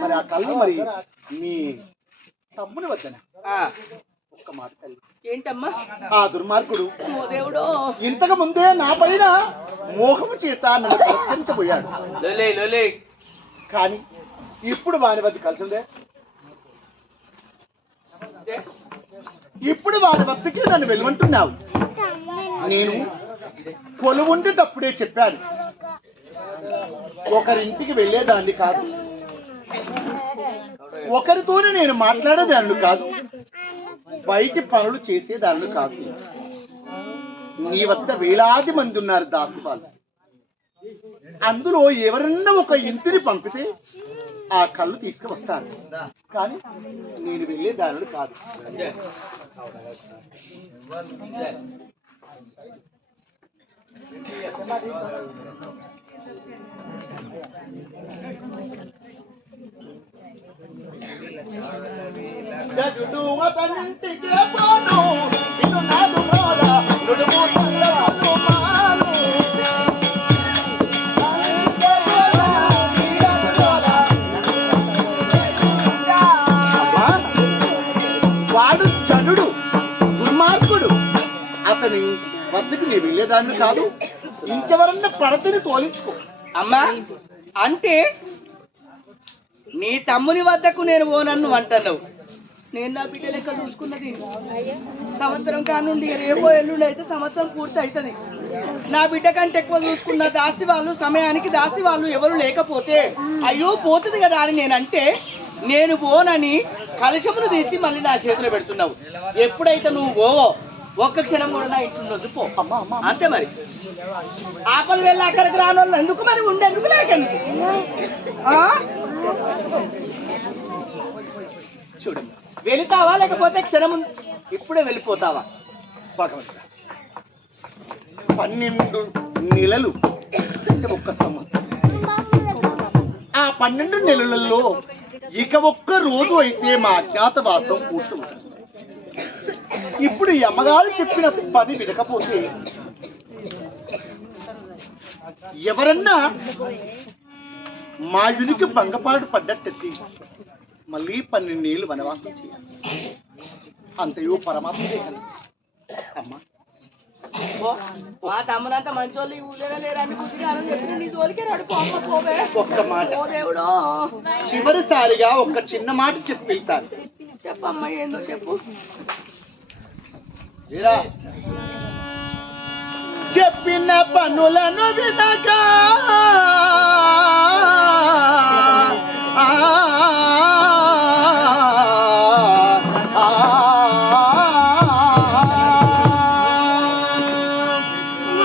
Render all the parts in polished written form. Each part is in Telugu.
మరి ఆ కళ్ళు మరి మీ తమ్ముని వద్దన ఒక్క మాట తల్లి. ఏంటమ్మా ఆ దుర్మార్గుడు దేవుడు ఇంతకు ముందే నా పైన మోహము చేత నన్ను ప్రశ్నించబోయాడు. కానీ ఇప్పుడు వాని వద్ద కలిసిందే. ఇప్పుడు వారి వద్దకి నన్ను వెళ్ళమంటున్నావు. నేను కొలువుండేటప్పుడే చెప్పాను, ఒకరింటికి వెళ్ళేదాన్ని కాదు, ఒకరితోనే నేను మాట్లాడేదాన్ని కాదు, బయటి పనులు చేసేదాన్ని కాదు. నీ వద్ద వేలాది మంది ఉన్నారు దాసివాళ్ళు. అందులో ఎవరన్నా ఒక ఇంటిని పంపితే ఆ కళ్ళు తీసుకువస్తారు. కానీ నేను వెళ్ళేదాన్ని కాదు. వాడు చనుడు, దుర్మార్గుడు. అతని వద్దకు నీ వెళ్ళేదాన్ని కాదు. ఇంకెవరన్నా పడతని తోలించుకో. అమ్మా అంటే నీ తమ్ముని వద్దకు నేను ఓనన్ను అంటున్నావు. నేను నా బిడ్డ లెక్క చూసుకున్నది సంవత్సరం కానుండి రేపో ఎల్లుండి అయితే సంవత్సరం పూర్తి అవుతుంది. నా బిడ్డ కంటే ఎక్కువ చూసుకున్న దాసి వాళ్ళు సమయానికి దాసి వాళ్ళు ఎవరు లేకపోతే అయ్యో పోతుంది కదా అని నేనంటే నేను పోనని కలశమును తీసి మళ్ళీ నా చేతిలో పెడుతున్నావు. ఎప్పుడైతే నువ్వు పోవో ఒక్క క్షణం కూడా నా ఇంట్లో వద్దు పో. అంతే మరి ఆపలు వెళ్ళి అక్కడికి రాని వాళ్ళు ఎందుకు మరి ఉండేందుకు లేకెందుకు చూడండి. వెళుతావా లేకపోతే క్షణం ఇప్పుడే వెళ్ళిపోతావా? 12 నెలలు అంటే ఒక్క సంవత్సరం. ఆ 12 నెలలలో ఇక ఒక్క రోజు అయితే మా అజ్ఞాతవాసం పూర్తవుతుంది. ఇప్పుడు ఈ అమ్మగారు చెప్పిన పని వినకపోతే ఎవరన్నా మా యునికి భంగపాటు పడ్డట్టయితే మళ్ళీ 12 ఏళ్ళు వనవాసం చేయాలి. అంతయో పరమాత్మదే కదా అమ్మా. మా తమ్మునంతా మంచోళ్ళు ఊళ్ళో లేరని బుద్ధిగానం చెప్పి నీ తోలికే రాడు. ఒక్క మాట చివరిసారిగా ఒక్క చిన్న మాట చెప్పి వెళ్తాను. చెప్పమ్మా ఏందో చెప్పు. చెప్పిన పనులను వినగా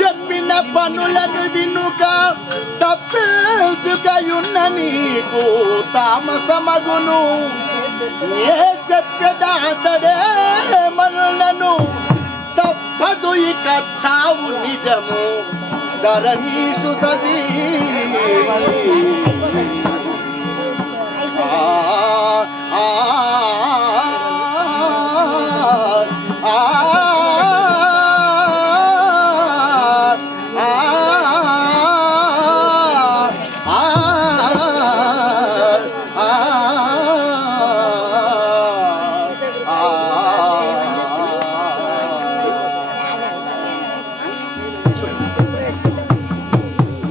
చెప్పిన పనులను వినుక తప్పించుకయున్న నీకు తామసమగును. ఏ చెప్పదాతడే మనలను తప్పదు ఇక చావు నిజము ధరణీషు సదీ.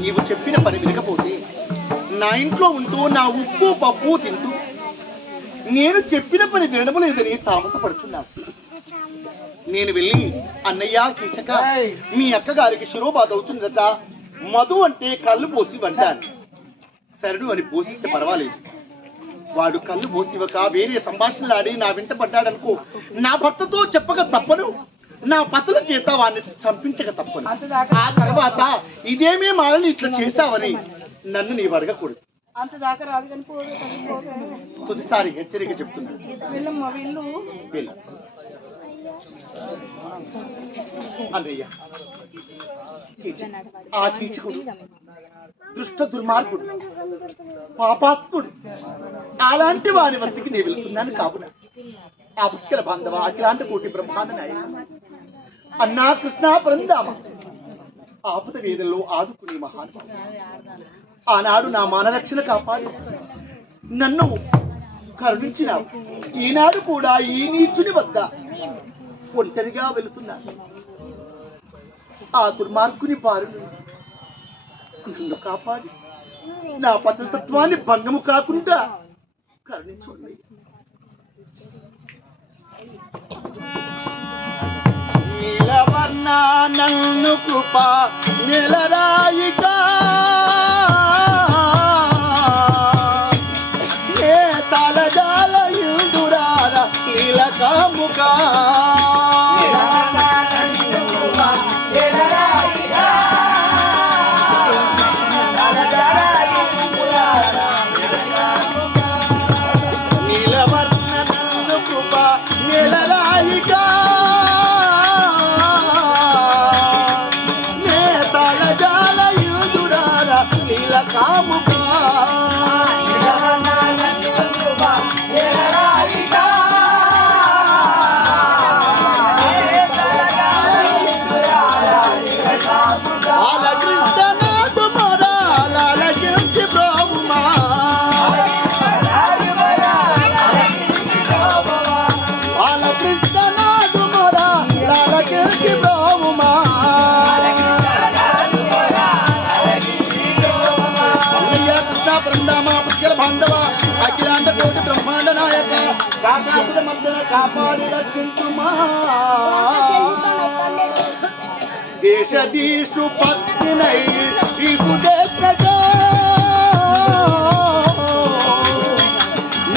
నీవు చెప్పిన పని వినకపోతే నా ఇంట్లో ఉంటూ నా ఉప్పు పప్పు తింటూ నేను చెప్పిన పని వినడం లేదని తామసపడుతున్నాను. నేను వెళ్ళి అన్నయ్య కీచక మీ అక్కగారికి శిరోబాధ అవుతుందట, మధు అంటే కళ్ళు పోసి వండాను. సరడు అని పోసిస్తే పర్వాలేదు. వాడు కళ్ళు పోసివక వేరే సంభాషణలాడి నా వెంట పడ్డాడనుకో, నా భర్తతో చెప్పక తప్పను, నా పతుల చేత వాడిని చంపించక తప్పను. ఆ తర్వాత ఇదేమే మాలని ఇట్లా చేస్తావని నన్ను నీవు అడగకూడదు. అంతదాకా రాదు కానీ తుదిసారి హెచ్చరిక చెప్తున్నాను. అన్నయ్య ఆ కీచకుడు దుష్ట దుర్మార్గుడు పాపాత్ముడు, అలాంటి వారి వద్దకి నేను వెళ్తున్నాను. కావున ఆ పుష్కర బాంధవ అఖిలాంత కోటి బ్రహ్మాండ నాయక అన్నా కృష్ణ బృందామ ఆపద వేదల్లో ఆదుకునే మహానుభావుడు, ఆనాడు నా మానరక్షణ కాపాడి నన్ను కరుణించినావు. ఈనాడు కూడా ఈ నీచుని వద్ద ఒంటరిగా వెళుతున్నాను. ఆ దుర్మార్గుని బారి నుండి నన్ను కాపాడి నా పతితత్వాన్ని భంగము కాకుండా కరుణించండి. నీలవర్ణ నన్ను కృప నిలరాయిగా ఏ తలజాల ఇందురార కీలకముగా కాపాడి రక్షించుమా దేశ దీసు పత్తినై శ్రీసుదేశగా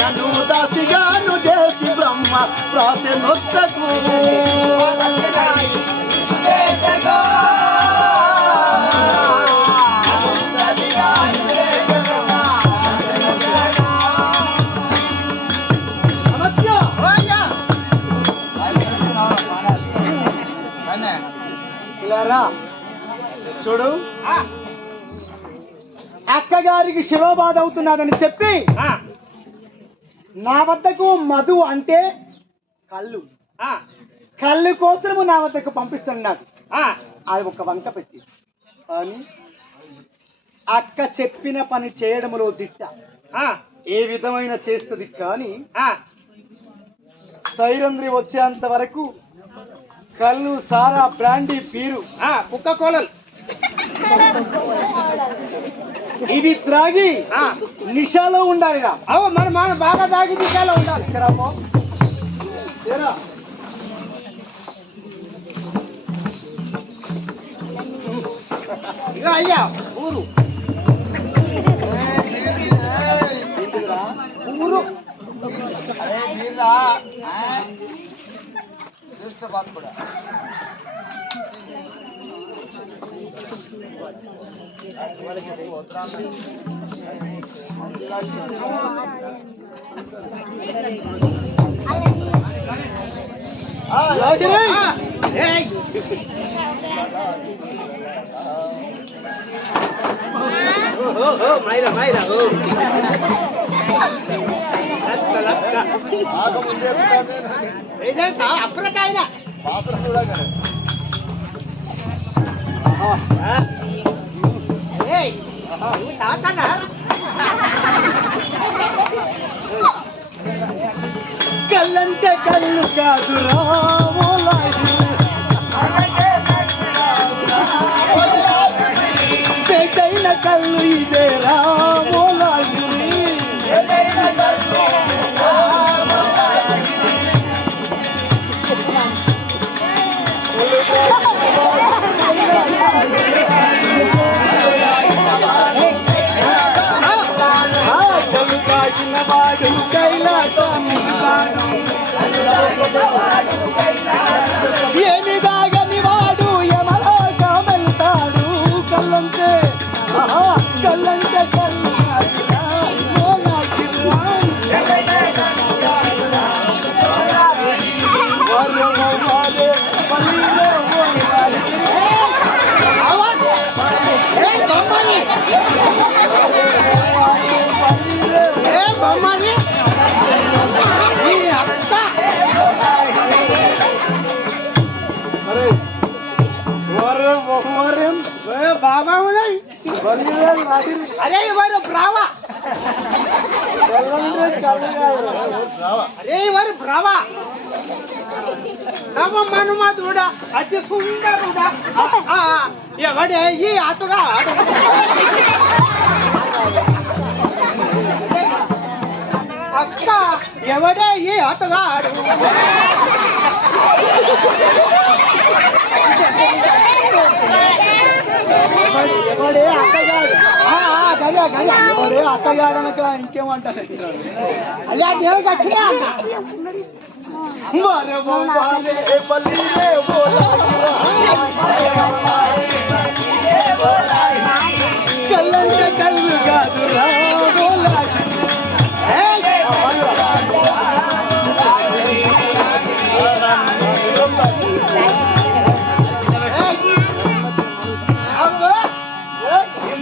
నన్ను దాసిగాను చేసి బ్రహ్మ ప్రాసెనొత్తకు చూడు, అక్కగారికి శివబాధ అవుతున్నదని చెప్పి నా వద్దకు మధు అంటే కళ్ళు కోసము నా వద్దకు పంపిస్తున్నాడు. అది ఒక వంక పెట్టి కానీ అక్క చెప్పిన పని చేయడంలో దిట్ట ఏ విధమైన చేస్తుంది. కానీ సైరంధ్రి వచ్చేంత వరకు కళ్ళు సారా బ్రాండీ బీరు కుక్క కోలలు ఇది త్రాగి నిషాలో ఉండాలి. మరి మనం బాగా తాగి నిషాలో ఉండాలి. ఇక అయ్యా ఊరు ఊరు बात पड़ा मायरा అప్పుడకాయన కళ్ళంటే కళ్ళు కాదురా పెట్టైన కళ్ళు ఇదేరా ఏమి దాగని వాడు ఎమరా కామెళ్తాడు కళ్ళంటే కళ్ళంటే కళ్ళు బాబా అదే బ్రావా అరే మరి బ్రవా నవ మనుమధుడా అతి సుందరుడా ఎవడే ఈ అతుగా అక్క ఎవడే ఈ అతగాడు ఎవడే అత్తగాడు గజా గజా ఎవడే అత్తగాడనక ఇంకేమంటారు అయ్యా దేవుడికి వచ్చినా కల్లంటే కళ్ళు కాదురా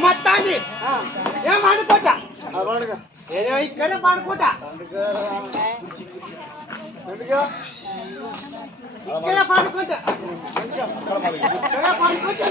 మొత్తాన్ని ఏం అనుకోట ఏదో ఇక్కడే పడుకుంటా ఇక్కడ పడుకుంటా ఇక్కడ పడుకుంటా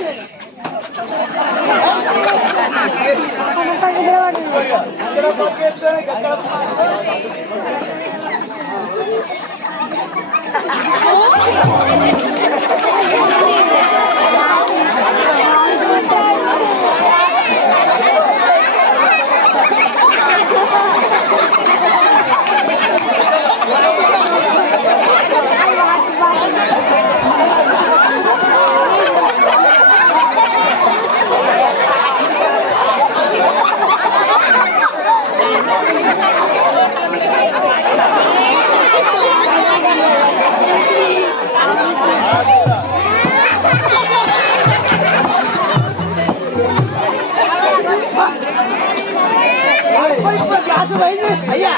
నేను అయ్యా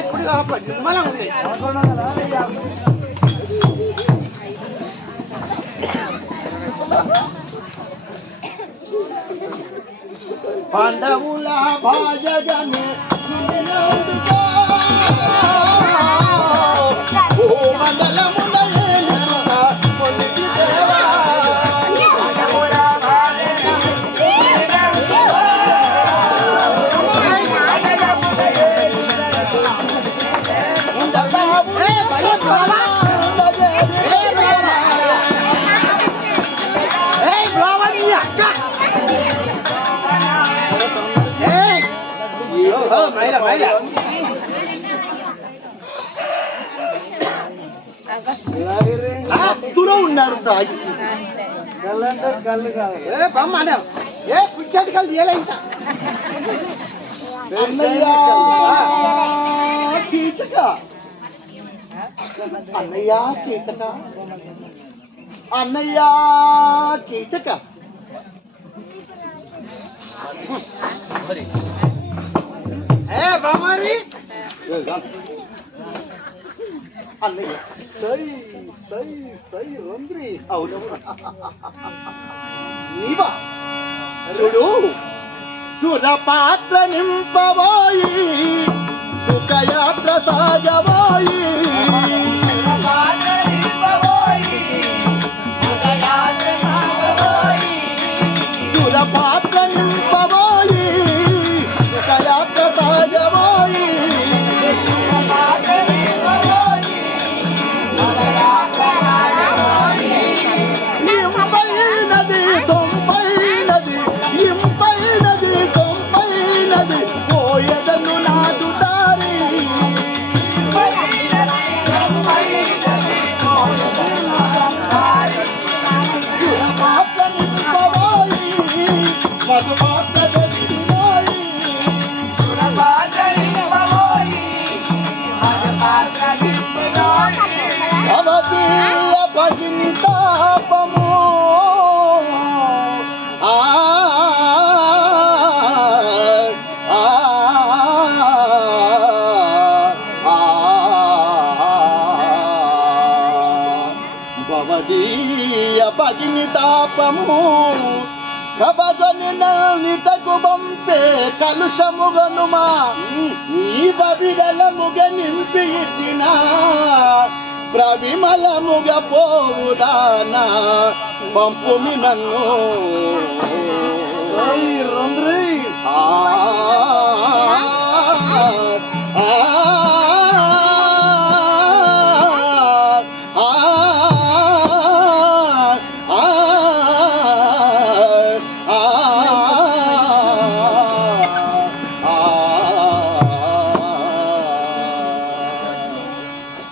ఇప్పుడు నిమ్మలం ఉంది పాండవుల భాజగను అత్తులో ఉన్నాడు తాగి కళ్ళు కాదు బొమ్మ ఏ పుట్టేది కళ్ళు తీయలే ఇంకా కీచక అన్నయ్య కీచక అన్నయ్య కీచక ఏ బొమ్మరి అన్నయ్య సై సై సై రంద్రి అవునవును నీవా చూడు సురపాత్ర నింపబోయి సుఖయాత్ర సాగబోయి సురపాత్ర నింపబోయి సుఖయాత్ర సాగబోయి పోయదను నాదు దారి అవధీయ భగిని తాపము భవదీయ భగిని తాపము కబగని నిటకు పంపే కలుషముగనుమా నీ బబిడల ముగ నింపి ఇచ్చిన ప్రవిమలముగా పోవుదానా పంపుమి నన్ను ఆ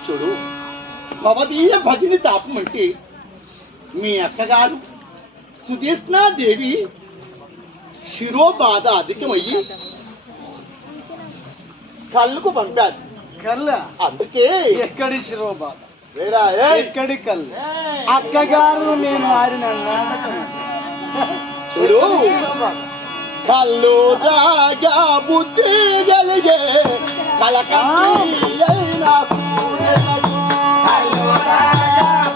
చూడు, భవదీయ భగిని తాపం అంటే మీ అక్కగారు సుదేష్ణాదేవి శిరోబాధ అధికమయ్యి కళ్ళకు పంపారు. కళ్ళ అందుకే ఎక్కడి శిరోబాధ, వేరా ఎక్కడి కళ్ళు? అక్కగారు నేను ఆడిన నాటకం. చూడు, కళ్ళు తాగా బుద్ధి కలిగే కలకైనా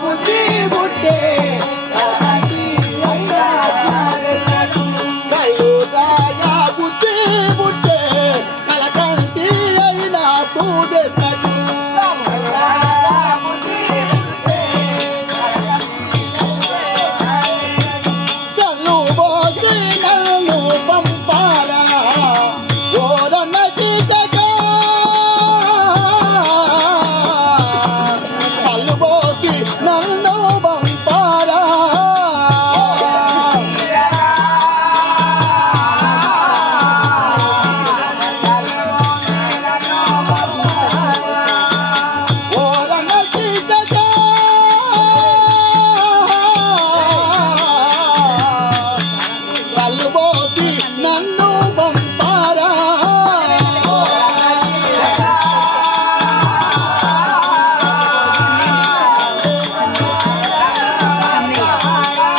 బుద్ధి బుట్టే కళ్ళు తాగా బుద్ధి బుట్టే కలకంటి అయినా తూడెత్తడు. కళ్ళు పోసి నన్ను పంపారా ఓరన్న చీకగా కళ్ళు పోసి నన్ను పంపారా ఓరన్న చీకగా కళ్ళు పోసి నన్ను పంపారా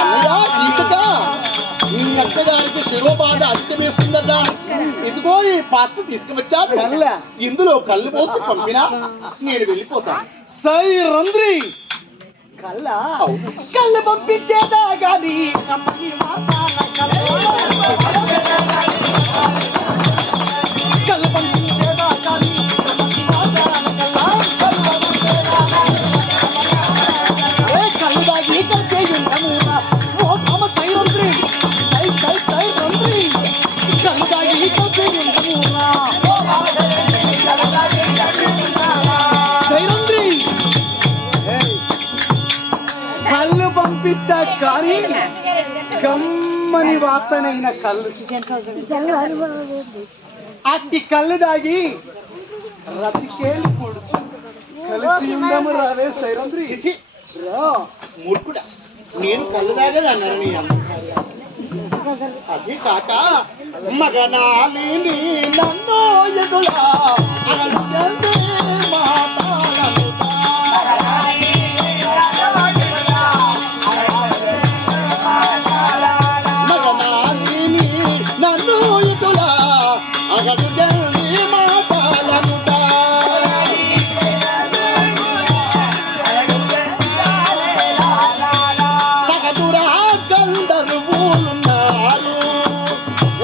అన్నయ్య, గీతగా మీ అక్కగారికి శిరోబాధ అధికమేస్తుందట. ఇదిగో ఈ పాత్ర తీసుకువచ్చాను. కళ్ళ? ఇందులో కళ్ళు పోసి పంపినా నేను వెళ్ళిపోతాను. సై రంధ్రి కళ్ళ అవును. కళ్ళు పంపించేదా గాని కమ్మని వాసన కళ్ళు పంపించేదా గాని కమ్మని వాసన కళ్ళు దాగి కలిపేయుండమునా ఓ భమ సై రంధ్రి సై సై సై రంధ్రి కళ్ళు దాగి కలిపేయుండమునా సై రంధ్రి కళ్ళు పంపిస్తా కానీ కమ్మని వాసనైన కళ్ళు అట్టి కళ్ళు దాగి రతికేలు పొడుచు కలిసి ఉండము రావే సైరంద్రి చిచి, రా మూర్ఖుడా, నేను కళ్ళు తాగేది అన్నాను నీ అమ్మ. అది కాక మగనాలిని నన్ను ఎదులా అగల్చందే మాటాలనుతా. మగనాలిని నన్ను ఎదులా అగల్చందే మాటాలనుతా. తగదురా గంధర్వులున్నారు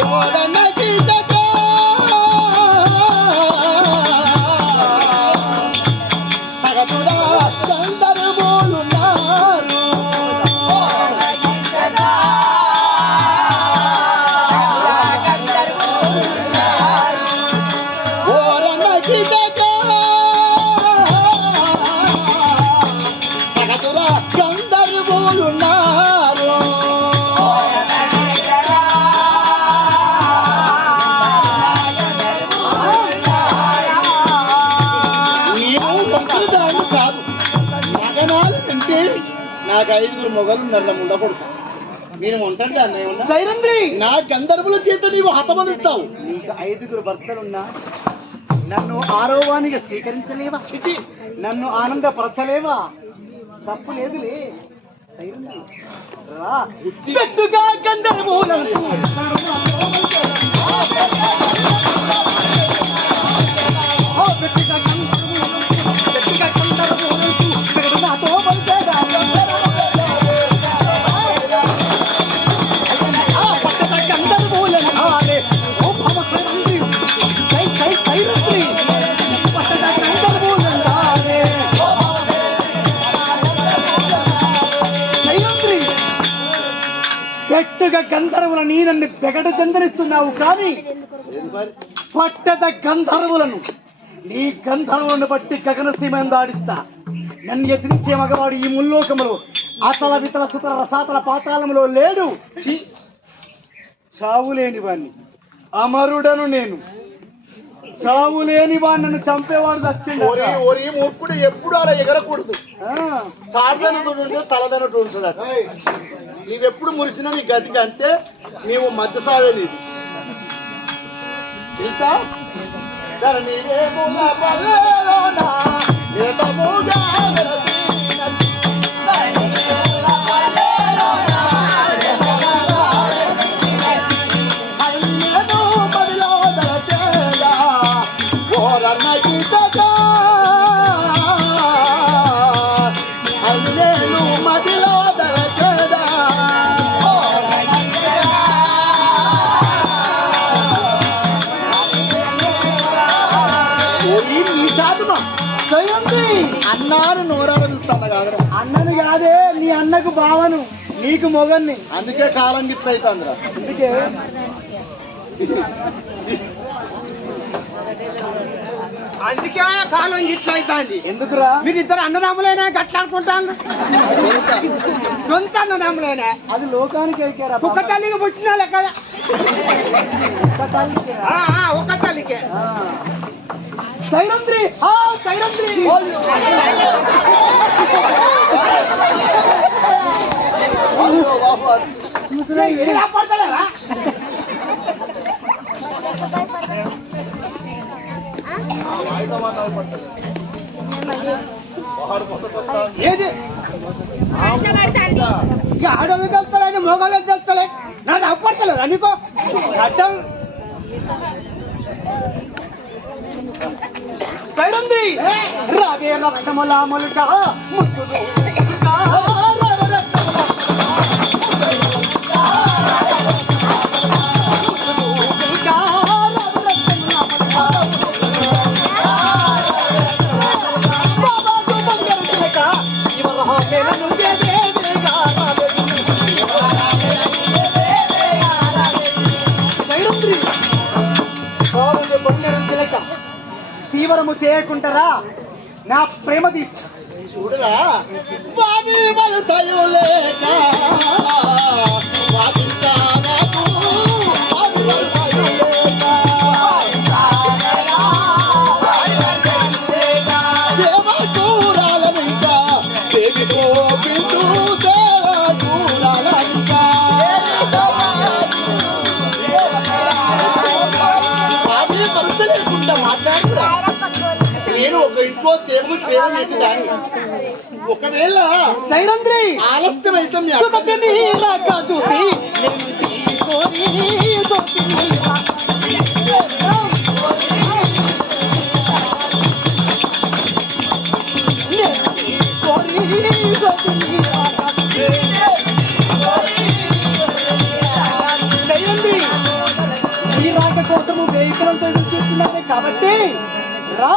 ఓడన గీతగా. తగదురా గంధర్వులున్నారు ఓడన గీతగా. తగదురా గంధర్వులున్నారు నేను ఒక్కదాన్ని కాదు, మగనాలు అంటే నాకు 5 మొగలు నల్ల ఉండకూడదు. నేను ఒంటరి దాన్ని ఏమన్నా సైరంద్రి నా గంధర్వుల చేత నీవు హతమనుతావు. నీకు 5 భర్తలున్నా నన్ను ఆరోవానిగా స్వీకరించలేవా? చిచి, నన్ను ఆనందపరచలేవా? తప్పు లేదులే సైరంద్రి రా గట్టుగా గంధర్వులను పెట్టగా గంధర్వులని నన్ను బెగట చెందనిస్తున్నావు కానీ పట్టద గంధర్వులను నీ గంధర్వులను బట్టి గగనసీమ దాడిస్తా. నన్ను ఎదిరించే మగవాడు ఈ ముల్లోకములో అతల వితల సుతల రసాతల పాతాళములో లేడు. చావులేని వాణ్ణి, అమరుడను నేను. చావులేని వాడు నన్ను చంపేవాడు వచ్చిండు. ఓరి మూర్ఖుడు ఎప్పుడు అలా ఎగరకూడదు. తాడదనటువంటి తలదనటువంటి నీవెప్పుడు మురిసినా నీ గతికి అంతే. నీవు మధ్య సావే నీది తెలుసా? అన్నాను నోరాడుస్తాను కాదురా. అన్నను కాదే, నీ అన్నకు బావను, నీకు మొగన్ని. అందుకే కాలం గిట్ల అవుతుందిరా. అందుకే అందుకే కాలం గిట్ల అవుతుంది. ఎందుకురా? మీరు ఇద్దరు అన్నదమ్ములైనా గట్ల అనుకుంటాను. సొంత అన్నదమ్ములైనా అది లోకానికి ఎక్కారా? ఒక్క తల్లికి పుట్టిన లెక్క. ఒక్క తల్లికే. సైరంద్రి, సైరంద్రి. ఏది ఆడోళ్ళు తెలుస్తలేదు, మోగాళ్ళు తెలుస్తలే. నాకు అప్పడతలేదు అనుకో. అర్థం సైరంద్రి, రాగే రక్తముల మొలక ముట్టుదు. తీవ్రము చేయకుంటారా నా ప్రేమ తీసు. చూడరా బాబీ బలుతాయో లేక వాదించాలకు బాబీ బలుతాయో లేక దేవ చూడాలనిక దేవి కోపించు దేవ చూడాలనిక బాబీ బలుత లేకుండా మాట్లాడుతురా. నేను ఒక ఇంట్లో సేవలు సేవ చేసి దాన్ని ఒకవేళ సైరంద్రి ఆలస్యం అయితే ఈ రాక కోసము వెహికల్ చేస్తున్నానే కాబట్టి రా.